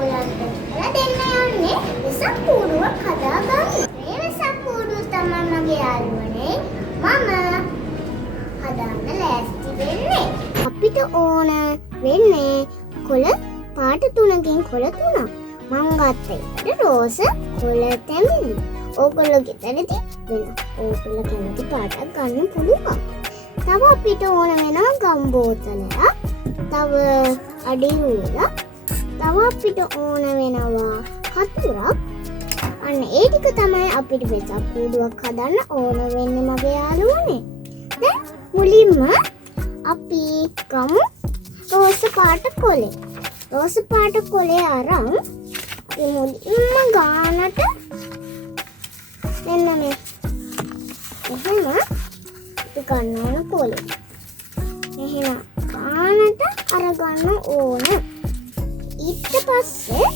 ඔයගොල්ලන්ට කියලා දෙන්න යන්නේ වෙසක් කූඩුවක් හදාගන්න. මේ වෙසක් කූඩුව තමයි මගේ යාළුවනේ මම හදාන්න ලෑස්ති වෙන්නේ. අපිට ඕන වෙන්නේ කොළ පාට 3කින් කොළ 3ක්. මම ගත්තා රෝස කොළ තැඹිලි. ඕගොල්ලෝ ගෙදරදී වෙන ඕගොල්ලෝ කැමති පාටක් ගන්න පුළුවන්. තව අපිට ඕන වෙනවා ගම් බෝතලයක්. තව අඩි රූලක්. තව අපිට ඕන වෙනවා කතුරක්. අන්න ඒ ටික තමයි අපිට වෙසක් කූඩුවක් හදන්න ඕන වෙන්නේ මගේ යාළුවනේ. දැන් මුලින්ම අපි ගමු රෝස පාට කොලේ. රෝස පාට කොලේ අරන් අපි මුලින්ම ගානට මෙන්න මේ එහෙම අපි ගන්න ඕන කොලේ. එහෙම ගානට අරගන්න ඕන. ඊට පස්සේ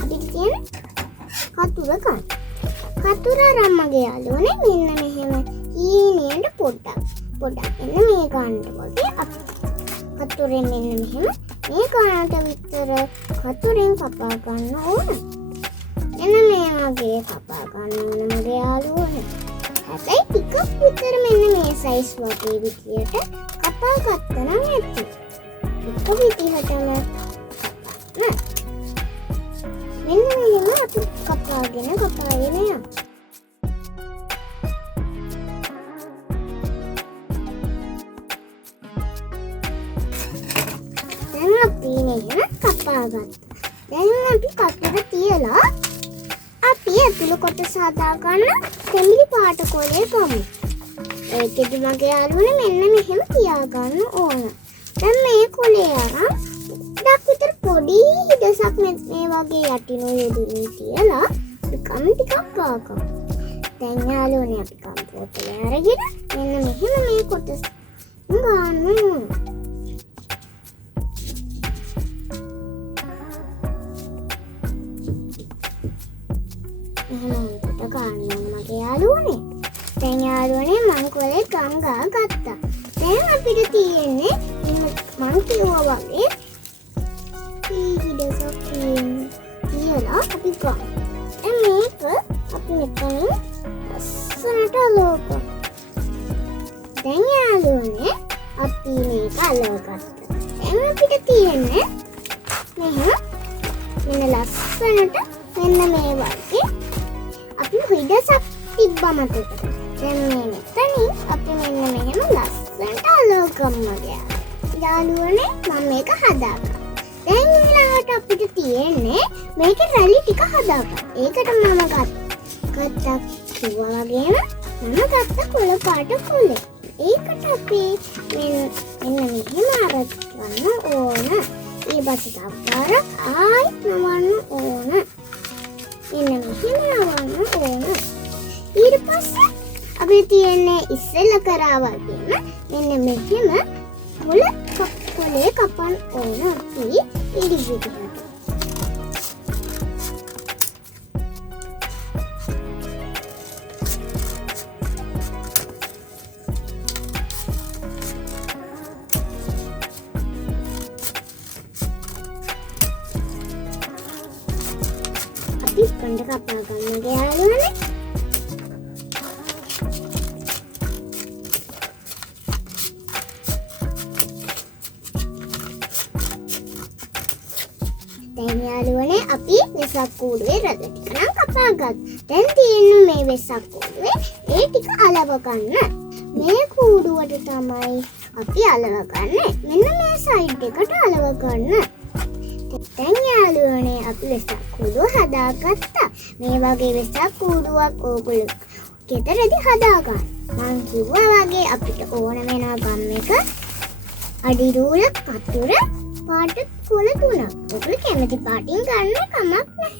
අපි කියන කතුර ගන්න. කතුර අරන් මගේ යාළුවනේ මෙන්න මෙහෙම හීනෙට පොඩ්ඩක් එන්න මේ ගන්නට වගේ අපි කතුරෙන් මෙන්න මෙහෙම මේ ගානට විතර කතුරෙන් කපා ගන්න ඕන. එන්න මේ වගේ කපා ගන්න ඕන මගේ යාළුවනේ. හැබැයි ටිකක් විතර මෙන්න මේ සයිස් වගේ විදියට කපා ගත්තා නම් ඇති. එක විදිහටම මෙන්න මෙහෙම අපි කපාගෙන යමු. දැන් අපි මෙහෙම කපා ගත්තා. දැන් අපි කතර තියලා අපි ඇතුළු කොටස හදාගන්න තෙමිලි පාට කොලේ ගමු. ඒකෙදි මගේ යාළුවනේ මෙන්න මෙහෙම තියාගන්න ඕන. දැන් මේ කොලේ අරන් ඩක් විතර පොඩි හිඩසක් මේ වගේ යටිනු යොදුනේ තියලා කම් ටිකක් ගාගමු. දැන් යාළුවනේ අපි කම් පොතේ අරගෙන මෙන්න මෙහෙම මේ කොටස ගන්න ඕන. එහෙනම් ගන්න මගේ යාළුවනේ. දැන් යාළුවනේ මං කොලේ ගම් ගත්තා. දැන් අපිට තියෙන්නේ මං කිව්වා වගේ හිඩසක් තියලා අපි ගමු. දැන් මේක අපි මෙතනින් ලස්සනට අලවගමු. දැන් යාළුවනේ අපි මේක අලවගත්තා. දැන් අපිට තියෙන්නේ මෙන්න ලස්සනට මෙන්න මේ වගේ අපි හිඩසක් තිබ්බා මතකද? දැන් මේ මෙතනින් අපි මෙන්න මෙහෙම ලස්සනට අලවගමු මගේ යාළුවනේ. මම මේක හදාගත්තා. දැන් ඊළඟට අපිට තියෙන්නේ මේක රැලි ටික හදාගන්න. ඒකට මම ගත්තා කිව්වා වගේම මම ගත්ත කොළ පාට කොලේ. ඒකට අපි මෙන්න මෙහෙම අරගන්න ඕන. ඊපස්සේ තවපාරක් ආයි නවන්න ඕන. මෙන්න මෙහෙම නවන්න ඕන. ඊට පස්සේ අපි තියන්නේ ඉස්සෙල්ලා කරා වගේම මෙන්න මෙහෙම කොලේ කපන්න ඕන. අපි ඊට විදිහට අපි කණ්ඩ කපා ගන්න යාළුවනේ. දැන් යාළුවනේ අපි වෙසක් කූඩුවේ රළ ටික නම් කපා ගත්තා. දැන් තියෙන්නේ මේ වෙසක් කූඩුවේ ඒ ටික අලව ගන්න. මේ කූඩුවට තමයි අපි අලව ගන්නේ. මෙන්න මේ සයිඩ් එකට අලව ගන්න. දැන් යාළුවනේ අපි වෙසක් කූඩුව හදාගත්තා. මේ වගේ වෙසක් කූඩුවක් ඕගොල්ලෝ ගෙදරදී හදාගන්න. මං කිව්වා වගේ අපිට ඕන වෙනවා ගම් එක අඩි රූල කතුර පාට කොළ 3ක්. ඔයගොල්ලෝ කැමති පාටින් ගන්න කමක් නැහැ.